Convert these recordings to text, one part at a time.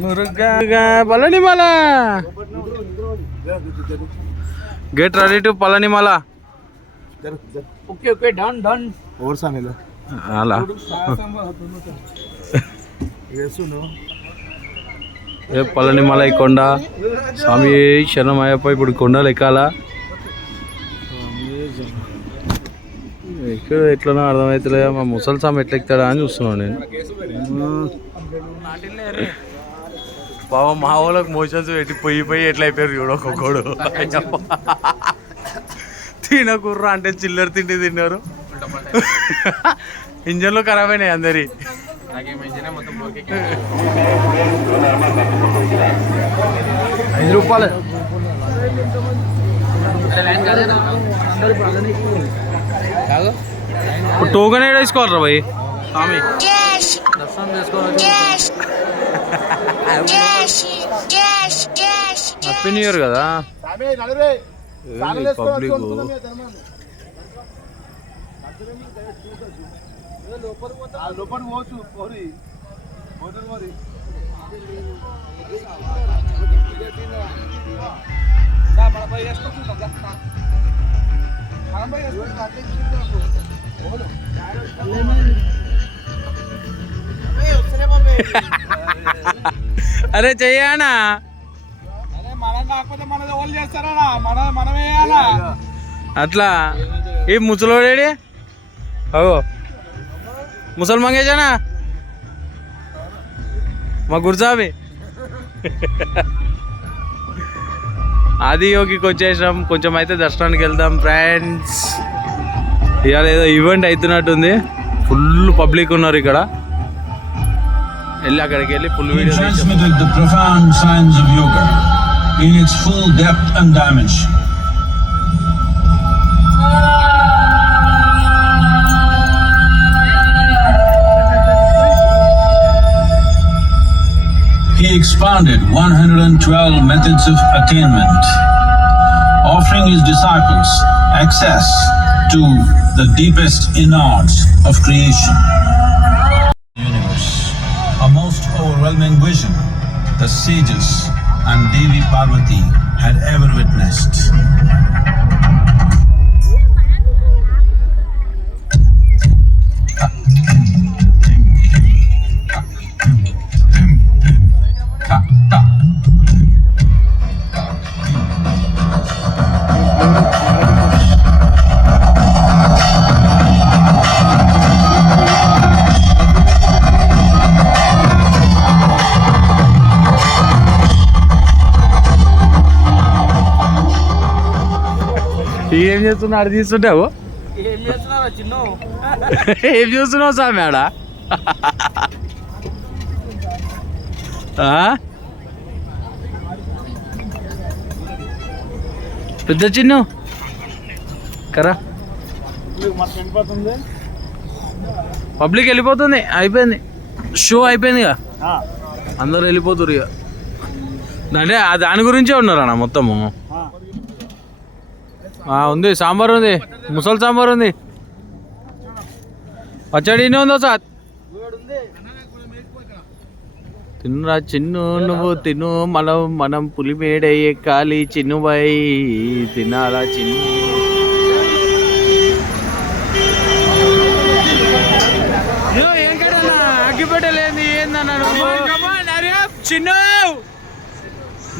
Muruga Palanimala. Get ready to Palanimala. Okay okay done done. అలా పళనిమల ఈ కొండ. స్వామి శరణం అయ్యప్ప. ఇప్పుడు కొండలు ఎక్కాలా? ఎక్కడ ఎట్లనో అర్థమవుతలే. మా ముసలి స్వామి ఎట్లా ఎక్కుతాడా అని చూస్తున్నాను నేను. పాపం మా వాళ్ళకి మోషన్స్ పెట్టి పోయి ఎట్లా అయిపోయారు చూడు ఒక్కొక్కడు. తినకుర్రా అంటే చిల్లర తిండి తిన్నారు. ఇంజన్లు ఖరాబ్ అయినాయి అందరి. 5 రూపాయలు. ఇప్పుడు టోకెన్ ఏడా తీసుకోవాలరా భయ్? స్వామి హ్యాపీ న్యూ ఇయర్ కదా పబ్లిక్. అరే చెయ్యానా? అట్లా ఏ ముసలోడేడి? అగో ముసలి మంగేశానా మా గురుసామి. ఆదియోగికి వచ్చేసాం. కొంచెం అయితే దర్శనానికి వెళ్దాం ఫ్రెండ్స్. ఇవాళ ఏదో ఈవెంట్ అవుతున్నట్టుంది. ఫుల్ పబ్లిక్ ఉన్నారు ఇక్కడ. వెళ్ళి అక్కడికి వెళ్ళి full video transmitted the profound science of yoga in its full depth and dimension. He expounded 112 methods of attainment, offering his disciples access to the deepest innards of creation. A most overwhelming vision the sages and Devi Parvati had ever witnessed. ఏం చేస్తున్నావు? ఆడ తీసుకుంటావు? ఏం చూస్తున్నావు స్వామి ఆడ? పెద్ద చిన్ను కరా public వెళ్ళిపోతుంది. అయిపోయింది షో అయిపోయింది ఇక. అందరు వెళ్ళిపోతురు ఇక. అంటే దాని గురించే ఉన్నారు అన్న మొత్తము. ఉంది సాంబార్ ఉంది. ముసలి సాంబార్ ఉంది. పచ్చడి ఉందో సార్. తిన్నురా చిన్ను నువ్వు తిను. మనం పులిమేడ ఎక్కాలి చిన్నుబాయి. తినాలా చిన్ను. ఏం కదన్నా అగ్గిపెట్టలేంది ఏందన్నా చిన్ను?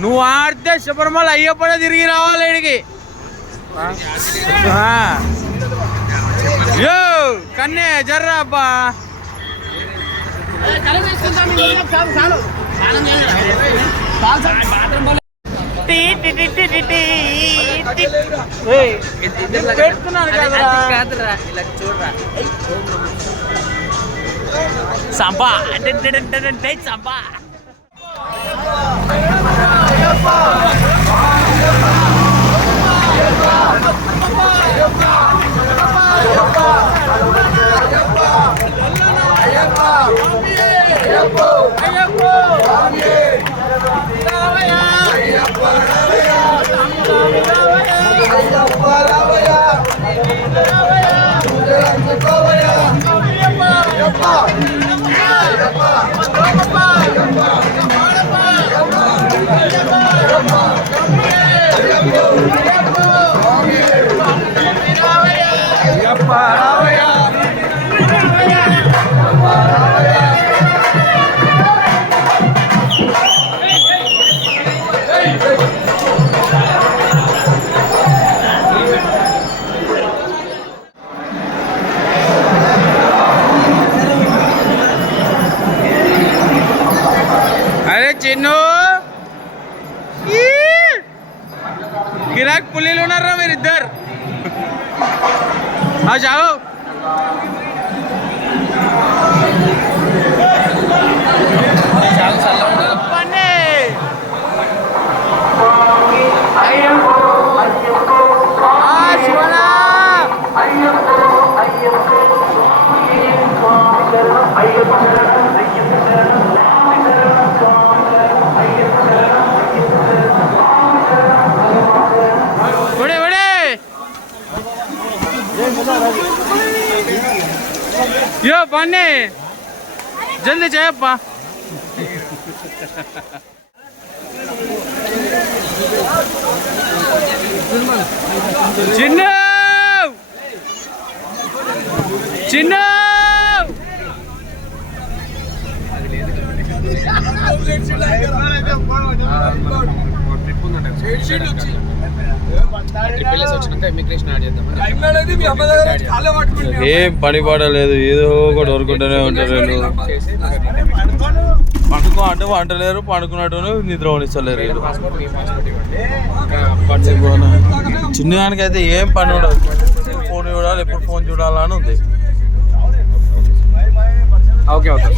నువ్వు ఆడితే శబరిమల అయ్యప్పడే తిరిగి రావాలి ఇడికి. యో కన్నే జర్రా అబ్బా. సంపా సంపా. Yapa! जाओ बड़े बड़े यो पन्ने जल्दी చేయప్పా చిన్న చిన్న ఏం పని పడలేదు ఏదో ఒకటి ఊరుకుంటూనే ఉంటారు వీళ్ళు పండుకో అంటే వంటలేరు పండుకున్నట్టు నిద్ర వనిస్తలేరు వీళ్ళు చిన్నదానికి అయితే ఏం పని ఉండదు ఫోన్ చూడాలి ఎప్పుడు ఫోన్ చూడాలని ఉంది ఓకే ఓకే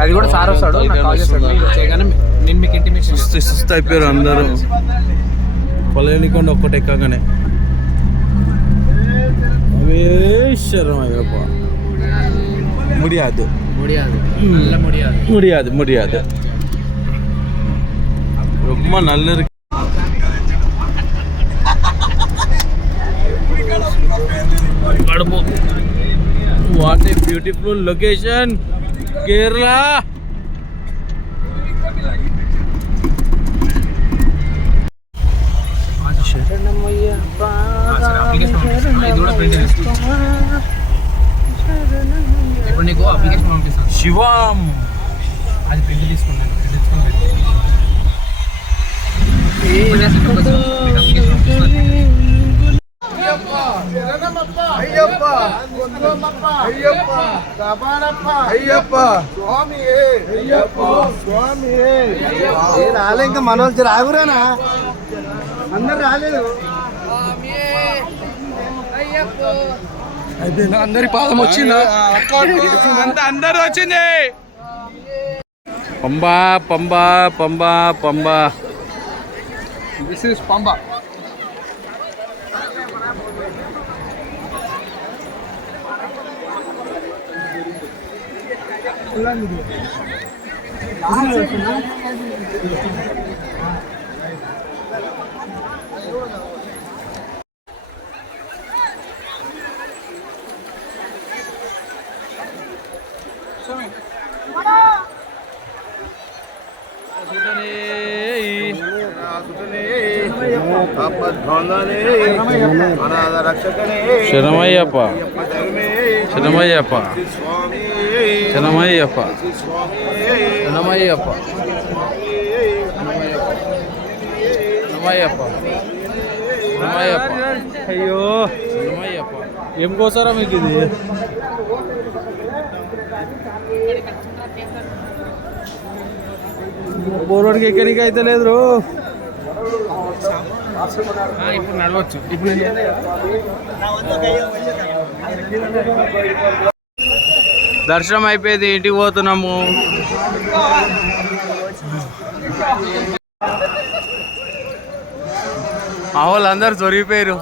అది కూడా సార్ వస్తాడు నేను మీకు ఇంటిమేషన్ సుస్తు అయిపోయారు అందరూ పొలనికొండ ఒక్కటి ఎక్కగానే అయ్యప్ప ముడియాదు ముడియాదు ముడియాదు ரொம்ப நல்ல இருக்கு కడుపు what a beautiful location Kerala ఇప్పుడు నీకు అప్లికేషన్ పంపిస్తాను శివం అది ప్రింట్ తీసుకున్నాను రాలే ఇంకా మనోజ్ రాగురేనా అందరు రాలేదు అందరి పాదం వచ్చిందా అందరూ వచ్చింది పంబా పంబా పంబా పంబా దిస్ ఇస్ పంబా శరణమయ్యప్ప శరణమయ్యప్ప శరణమయ్యప్ప శరణమయ్యప్ప శరణమయ్యప్ప శరణమయ్యప్ప అయ్యో శరణమయ్యప్ప ఏం కోసారా మీకు ఇది పోరోడికి ఎక్కడికి అయితే లేదు ఇప్పుడు నడవచ్చు ఇప్పుడు దర్శనం అయిపోయింది ఇంటికి పోతున్నాము మా వాళ్ళందరూ దొరికిపోయారు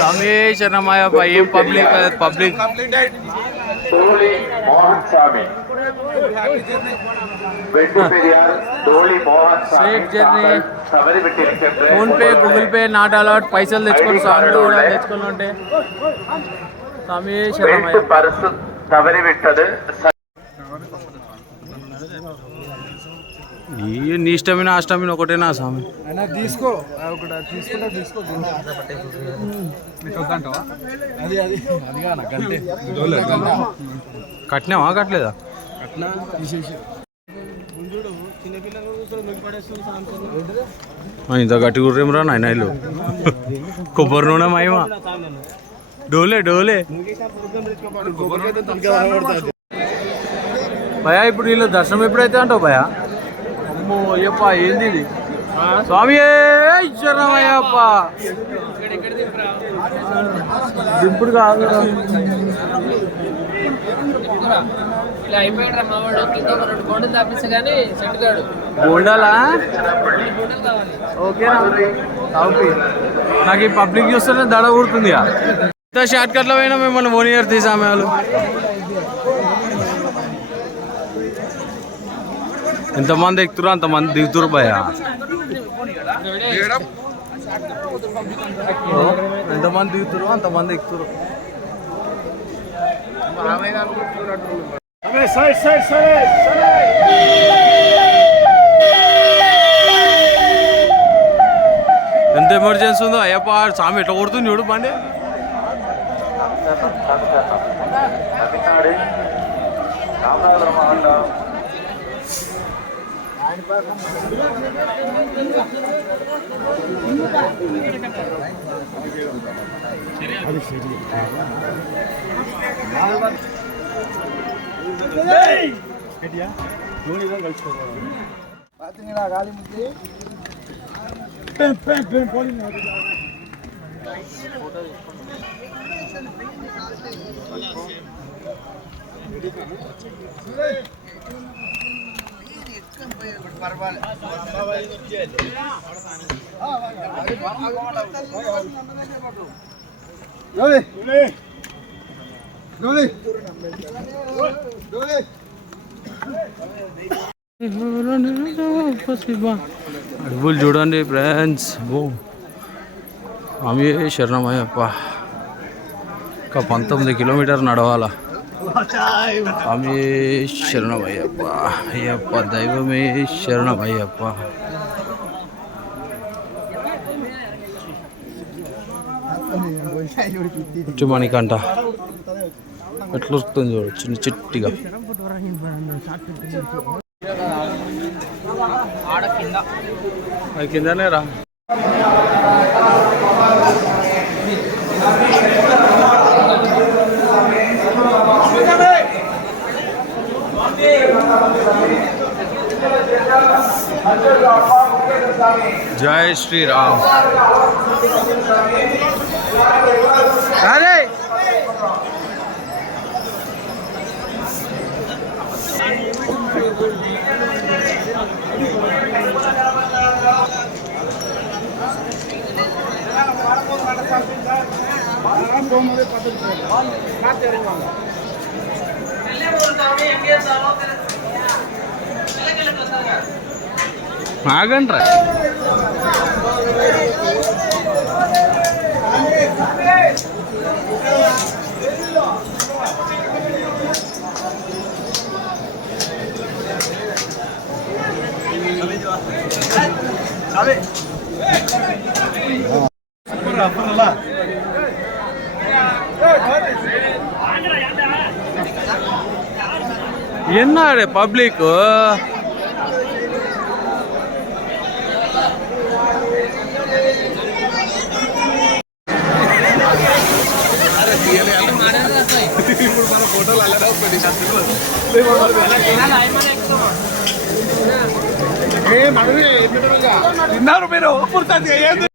రమేశ్వరమాయప్ప ఏం పబ్లిక్ పబ్లిక్ డోలి మోహన్ స్వామి వెండి పెరియార్ డోలి మోహన్ స్వామి సేఫ్ జర్నీ సవరి పెట్టి phone pay Google pay not allowed పైసలు తెచ్చుకొని స్వామిలో కూడా తెచ్చుకొని ఉంటే వెండి పర్సు తవరి విట్టదు నీ ఇష్టమైన అష్టమిన ఒకటేనా స్వామి తీసుకో తీసుకుంటా తీసుకో అది అది అది కట్టినావా కట్టలేదా ఇంత గట్టి గుర్రేం రా నాయన ఇల్లు కొబ్బరి నూనె మహిమ డోలే డోలే భయా ఇప్పుడు వీళ్ళు దర్శనం ఎప్పుడైతే అంటావు భయా అమ్మో అయ్యప్ప ఏంది ఇది స్వామి శరణమయ్యప్ప. దింపుడు కాదు ఇలా అయిపోయాడు రా మావాడు. కింద ఒక 2 గోడలు తప్పిస్తే కానీ సెట్ కాడు. గోల్డాలా? గోడలు కావాలి. ఓకేనా? నాకు ఈ పబ్లిక్ చూస్తేనే దడ ఊరుతుంది. ఇంత షార్ట్ కట్లో పోయినా మిమ్మల్ని 1 ఇయర్ తీసామే వాళ్ళు. ఎంతమంది ఎక్కుతురు అంతమంది దిగుతురు భయ. ఎంతమంది దిగుతురు అంతమంది ఎక్కుతురు. ఎంత ఎమర్జెన్సీ ఉందో అయ్యప్ప. స్వామి ఎట్లా కొడుతుంది చూడు బండి. అడుగులు చూడండి ఫ్రెండ్స్. స్వామి శరణమయ్యప్ప. ఇంకా 19 కిలోమీటర్ నడవాలా. స్వామి శరణమయ్యప్ప. అయ్యప్ప దైవమే శరణమయ్యప్ప. మణికంట ఎట్లా వస్తుంది చూడు, చిన్న చిట్టిగా. కిందనే రా. జై శ్రీరామ్. అరే ఆగండ్రా. ఎన్నాడే పబ్లిక్. తిన్నారు మీరు పూర్తి ఏంది?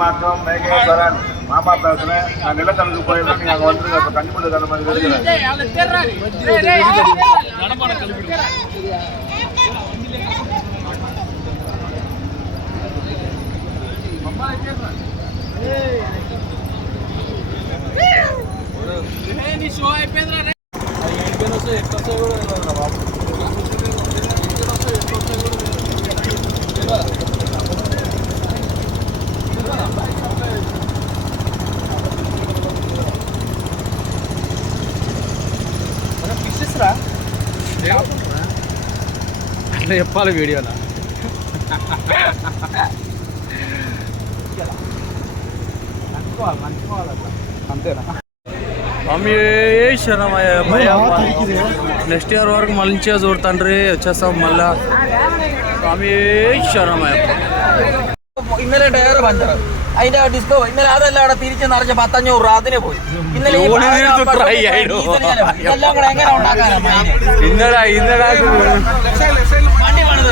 மாற்றம் மேகேஸ்வரன் மாமா பேசுறேன். நான் நிலக்கணக்கு போயிருந்தேன். நீங்க அங்க வந்து கண்டிப்பா அந்த மாதிரி అట్లా చెప్పాలి వీడియోలో. అంతేనా? స్వామి శరణమయ్య. నెక్స్ట్ ఇయర్ వరకు మంచిగా చూడతండ్రి, వచ్చేస్తాం మళ్ళా. സ്വാമി ശരണമയ്യ. ഇന്നലെ ടയർ പഞ്ചർ, അതിന്റെ ഡിസ്കോ ഇന്നലെ അതെല്ലാം അവിടെ തിരിച്ച് നിറച്ച് 1500 രൂപ അതിനെ പോയി. ഇന്നലെ എല്ലാം കൂടെ എങ്ങനെ ഉണ്ടാക്കാനാ വണ്ടി പണിത്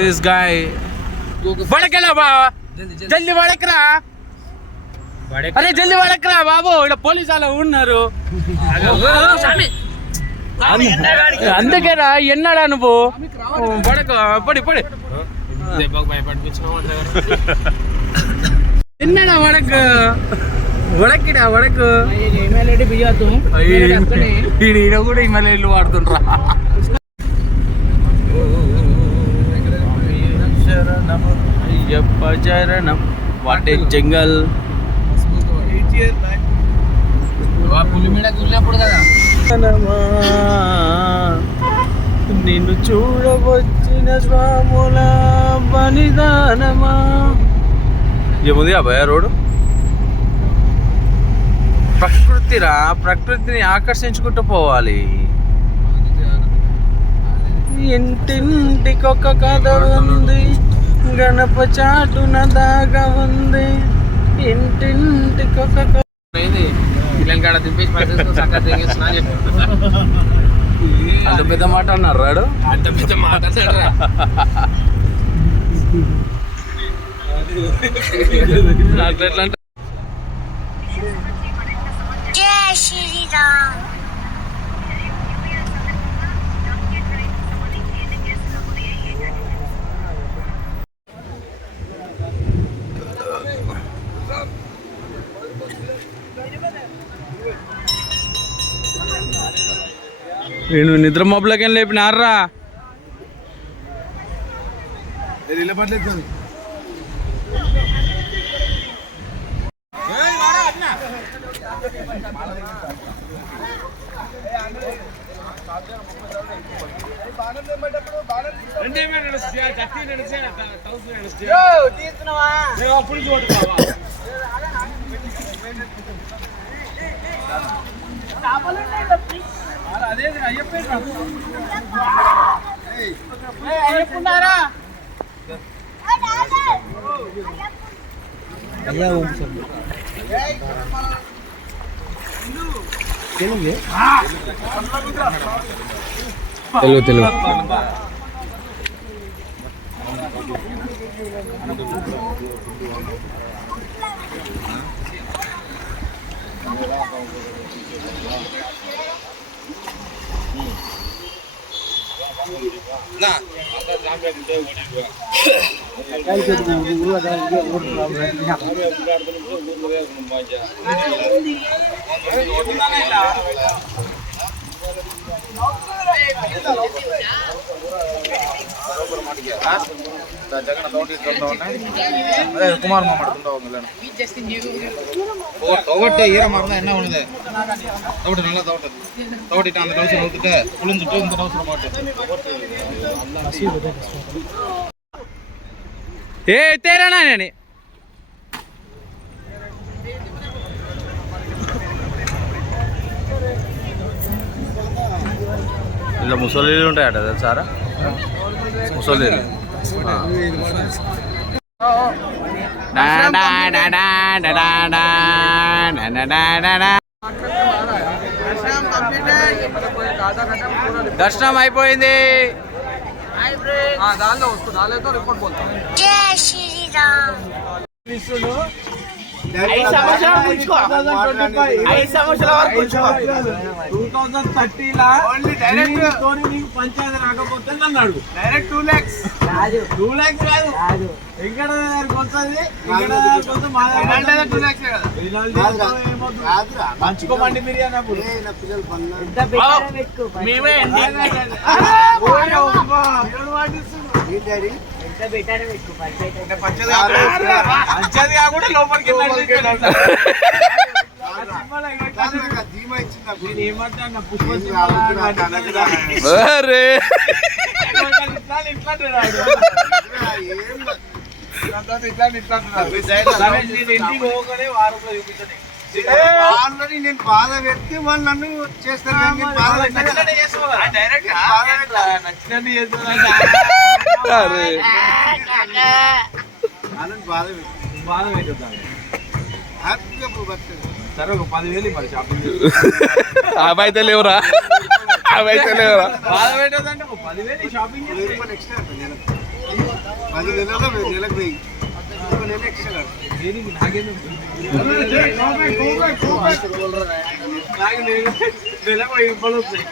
This guy వడకలా బా, జల్దీ వడకరా. అరే జల్దీ వడకరా బాబు, ఇక్కడ పోలీసు వాళ్ళు ఉన్నారు. అందుకేనా ఎన్నాడా నువ్వు వడక పడి పడి ఎన్నాడా వడకు వడకిడా వడకు ఈయన కూడా హిమాలయలు వాడుతుండ్రా. అయ్యప్ప చరణం. వాట్ ఏ జంగల్. నిన్ను చూడవచ్చిన స్వాముల బలిదానమా. ఏముంది అబ్బాయి రోడ్డు. ప్రకృతిరా, ప్రకృతిని ఆకర్షించుకుంటూ పోవాలి. ఇంటింటికొక కథ ఉంది, గణప చాటున దాగ ఉంది. ఇంటింటికొక పిల్లలకాడ దింపేసి అంత పెద్ద మాట అన్నారు రాడు. అంత పెద్ద మాట అట్లా ఎట్లా అంటే నేను నిద్ర మబ్బులకేం లేపినారా. తెలుగు ಜಗನ ತೋಟಿ ಅದೇ ಕುಮಾರ್ ಮಾಡ್తుండవు தோவட்டே ஈரமாக என்ன ஒண்ணுது தோட்டு நல்லா தோட்டிட்டு அந்த டவுசர் ஊத்துட்டு குளிஞ்சிட்டு இந்த டவுசர் மாட்டு. ఏ తేరానా నేను ఇలా ముసలీలు ఉంటాయట తెలుసారా. ముసలీలు దర్శనం అయిపోయింది. దానిలో రిపోర్ట్ పోతాం. జై శ్రీరామ్. 5 సంవత్సరాల వరకు 2030 నీకు పంచాయతీ రాకపోతే నన్ను అడుగు. డైరెక్ట్ 2 lakhs కాదు, 2 lakhs కాదు. ఎక్కడ వస్తుంది, మంచుకోమండి బిర్యానీ అప్పుడు మేమే పంచాయతీ కాకుండా లోపలికి ఏమంటా పుష్ప ఇంటికి పోగానే వారంలో చూపించండి. ఆల్రెడీ నేను బాధ పెడితే వాళ్ళు నన్ను చేస్తారు కానీ నేను బాధ పెట్టను. డైరెక్ట్ నచ్చినట్టు చేస్తున్నా వాళ్ళని బాధ పెట్టు, బాధ పెట్టేద్దాం. హ్యాపీగా బతకదు. సరే ఒక 10,000 మరి షాపింగ్ అవైతే లేవురా, అవైతే లేవురా. బాధ పెట్టదంటే 10,000 షాపింగ్ ₹1000 ఎక్స్ట్రా కడతా నెలకు. 10 నెలల్లో నెలకు 1000. ఒక నెల ఎక్స్ట్రా కడతా. దేనికి నాకేందుకు నాకు నెలకు 1000 రూపాయలు వస్తాయి.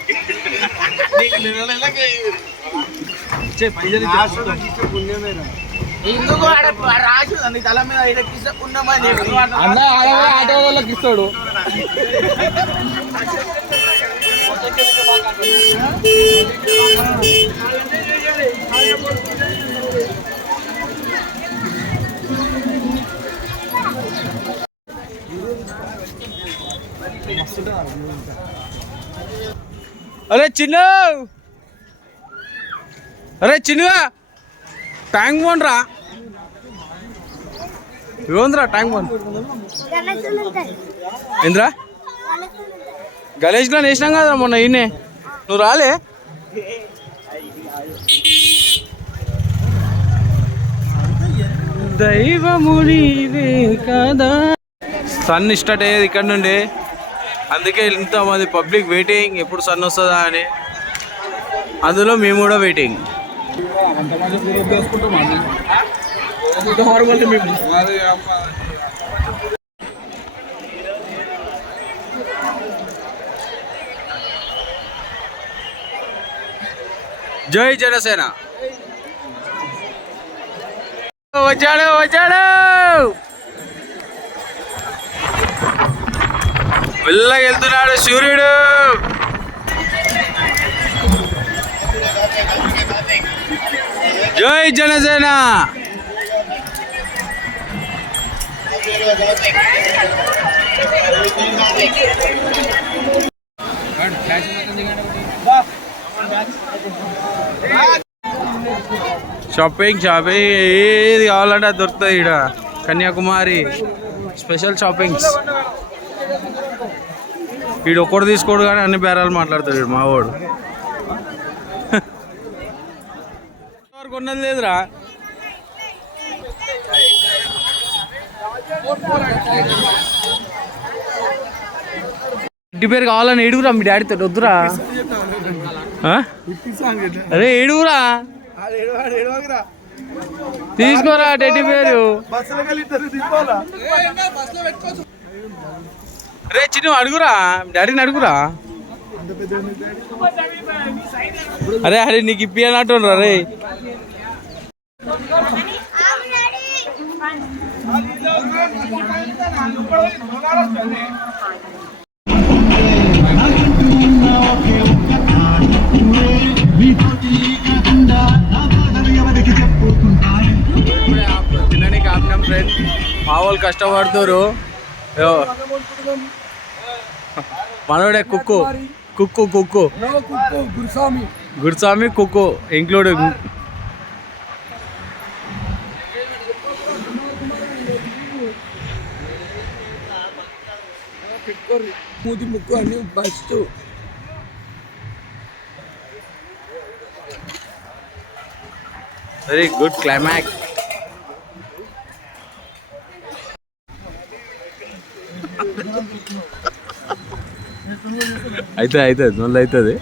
నీకు నెలకి పైసలు ఆశలో తీసే పుణ్యమేరా. ఎందుకు రాజు నీ తల మీద ఉన్నామని అన్న ఆటో వాళ్ళకి ఇస్తాడు. అరే చిన్న, అరే చిన్నగా ట్యాంక్ బండ్ రా, ఏముందిరా ట్యాంక్ బండ్ ఏంద్రా? గణేష్లో వేసినాం కదా మొన్న ఈయనే, నువ్వు రాలే? దైవము నీవే కదా. సన్ స్టార్ట్ అయ్యేది ఇక్కడ నుండి, అందుకే ఇంతమంది పబ్లిక్ వెయిటింగ్ ఎప్పుడు సన్ వస్తుందా అని. అందులో మేము కూడా వెయిటింగ్. జై జనసేన. వచ్చాడు వచ్చాడు, మెల్లగా వెళ్తున్నాడు సూర్యుడు. జై జనసేన. షాపింగ్ షాపింగ్ ఏది కావాలంటే అది దొరుకుతుంది ఇక్కడ. Kanyakumari special shoppings. వీడు ఒక్కడు తీసుకోడు కానీ అన్ని బేరాలు మాట్లాడతాడు వీడు మావాడు. కొన్నది లేదురా. ఇంటి పేరు కావాలని ఏడుగురా మీ డాడీతో వద్దురా. అరే ఏడుగురా, తీసుకోరా టెడ్డీ పేరు. అరే చిన్న అడుగురా, డాడీని అడుగురా. అరే అరే నీకు ఇప్పి అన్నట్టు రే. తినడానికి ఆపినాం ఫ్రెండ్. మా వాళ్ళు కష్టపడుతురు. మనోడే కుక్కు కుక్కు కుక్కు గురుస్వామి కుక్కు ఇంక్లూడింగ్. మూతి ముక్కు అని ఫస్ట్ వెరీ గుడ్ క్లైమాక్స్. అయితే అవుతుంది మళ్ళీ అవుతుంది.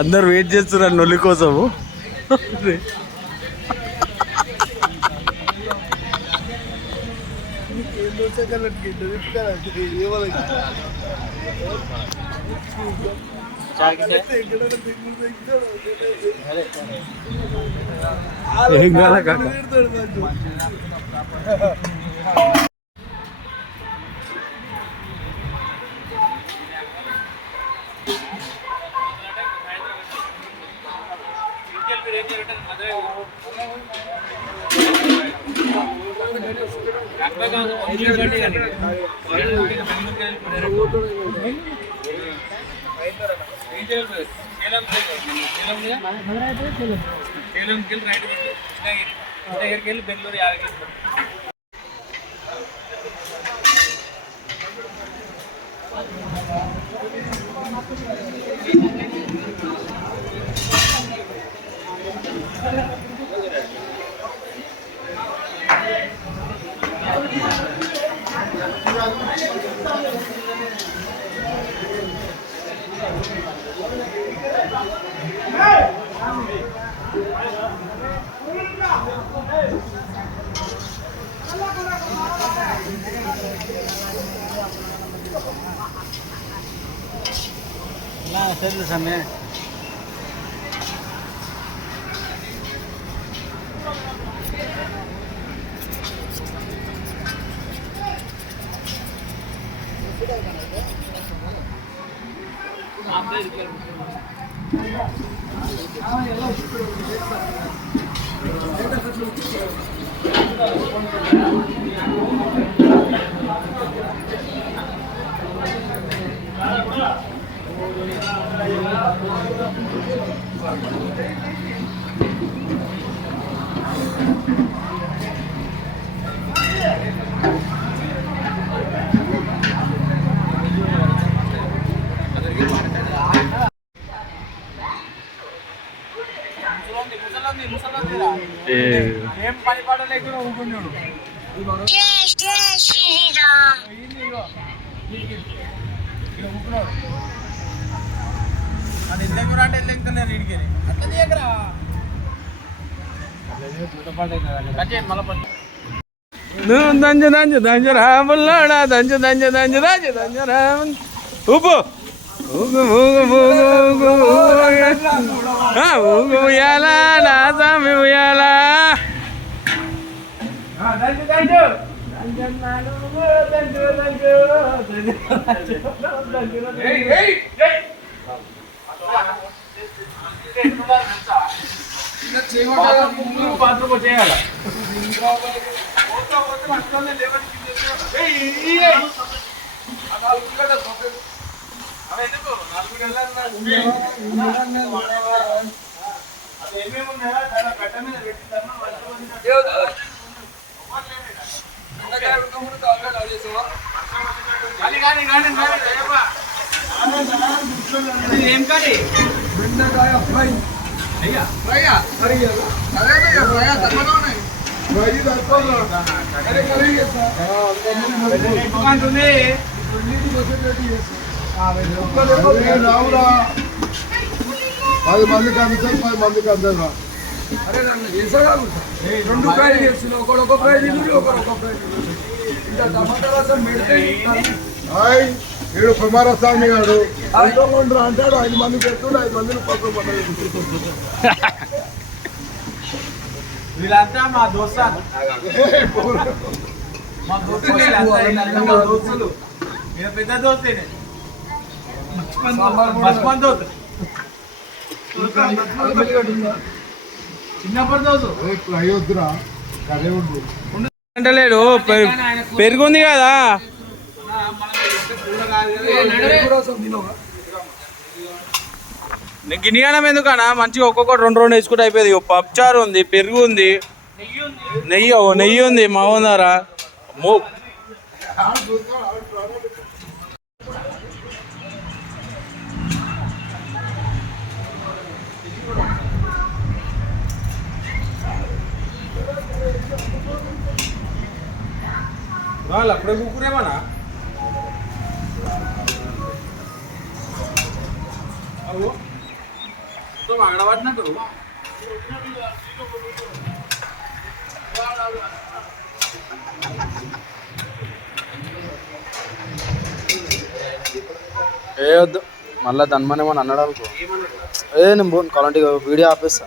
అందరు వెయిట్ చేస్తున్నారు నొల్లి కోసము. ఏం కాదా కాక ఏలూరుకి వెళ్ళి రైట్ దగ్గరికి వెళ్ళి బెంగళూరు 50 కిలోమీటర్లు. ఏం పని పాట లేకుండా ఊరుకున్నాడు. జై శ్రీరామ్. ఇక్కడ ఊరుకున్నాడు. అది ఎల్లెక్కురా అంటే ఎల్లెక్కుతున్నారు వీడికి. అట్లా చేయకరా. దంజు దంజు దంజు రాముల్లోడా దంజు దంజు దంజు దంజు దంజు రాము ఊపు ఊగు ఊగు ఊగు ఊగు ఉయ్యాలా నా స్వామి ఉయ్యాలా. బాత్రూమ్ వచ్చేయాలి. ఏం కానీ బెండకాయ ఫ్రై ఫ్రైయా ఫ్రైయా తప్పగా ఉన్నాయి. ఫ్రై తప్పగా రావురా 10 మందికి అందుతారు 10 మందికి అందరు. అరే రెండు ఫ్రైలు చేస్తున్నావు. ఒకడు ఫ్రై తింటు ఒకరు ఫ్రై ఇంకా టమాటా రసం పెడితే వీడు కుమారస్వామి గారు అంటాడు. 5 మంది పెట్టుకుంటే 5 మందిని పక్కన పడ్డాడు. వీళ్ళంతా మా దోస్తాలు. మా దోస్తులు ఈయన పెద్ద దోస్తేనే. బచ్పన్ దోస్తు చిన్నప్పటి దోస్తు. అయోధ్యరా కదే ఉండు అంటలేడు పెరుగుంది కదా. నీకు గిన్నెగానం ఎందుకన్నా మంచిగా ఒక్కొక్కటి 2 వేసుకుంటే అయిపోయింది. పప్పుచారు ఉంది, పెరుగు ఉంది, నెయ్యి ఉంది. మా ఉందారా వాళ్ళు అప్పుడే కూకునేమన్నా ఆడబడినా కరు ఏ వద్దు మళ్ళీ ధన్మనేమని అన్నాడు అనుకో. నేను పోను కాలంటే వీడియో ఆపేస్తా.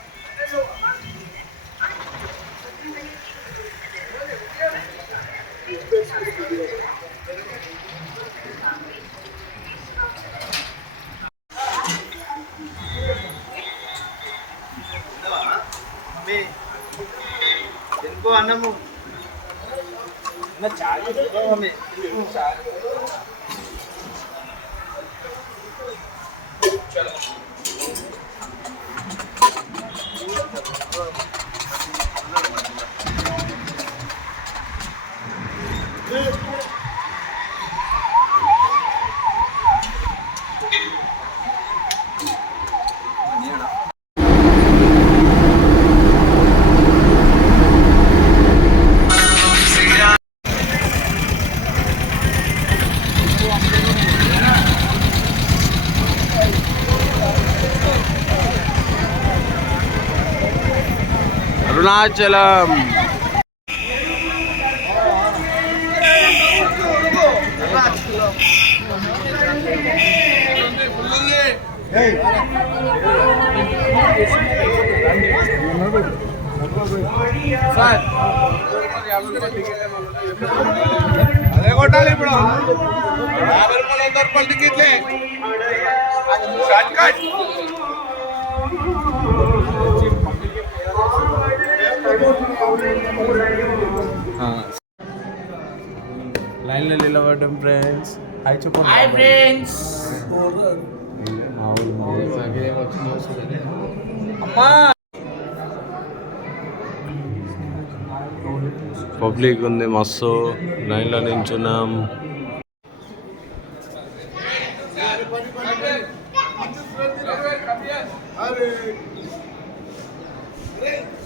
అన్నము చాలా అరుణాచలం. అదే కొట్టాలి ఇప్పుడు 50 రూపాయలు 100 రూపాయలు టికెట్లే షార్ట్ కట్. లైన్లో నిలబడడం ఫ్రెండ్స్. హాయ్ చెప్పండి. Hi friends. అమ్మా పబ్లిక్ ఉంది మస్తు. లైన్లో నించున్నాం.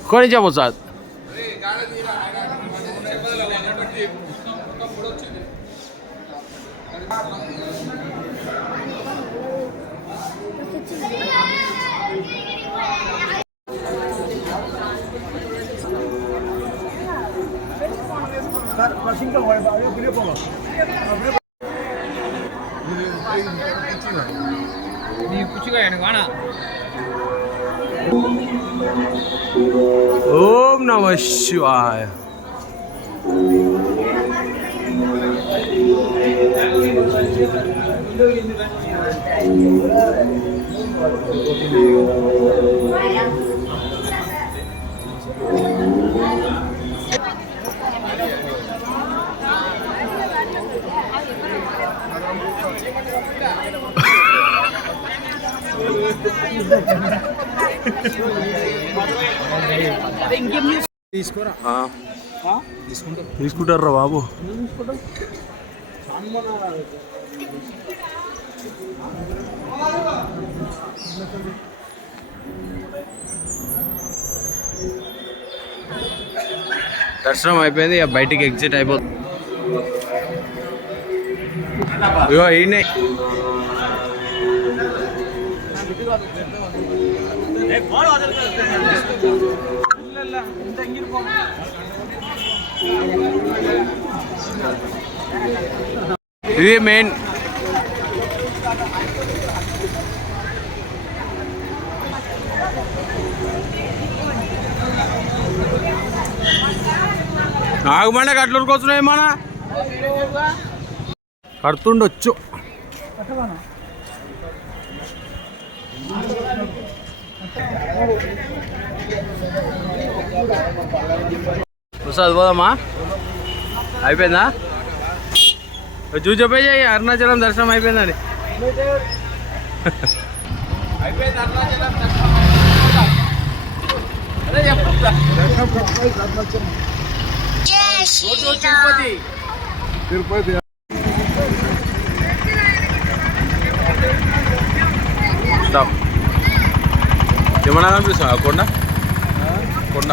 కొని చెప్పు సార్. ఓం నమ శివాయ. తీసుకుంటారా బాబు? దర్శనం అయిపోయింది, ఇక బయటికి ఎగ్జిట్ అయిపోతుంది. ఇగో ఈయనే ఇది మెయిన్. నాగమండకి అట్లూరికి వస్తున్నాయి, మన కడుతుండొచ్చు. పోదామా? అయిపోయిందా? చూసి చెప్పేసి అరుణాచలం దర్శనం అయిపోయిందని. అయిపోయింది అరుణాచలం జై శ్రీరామ్. తిరుపతి ఏమన్నా కనిపిస్తుంది కొండ కొండ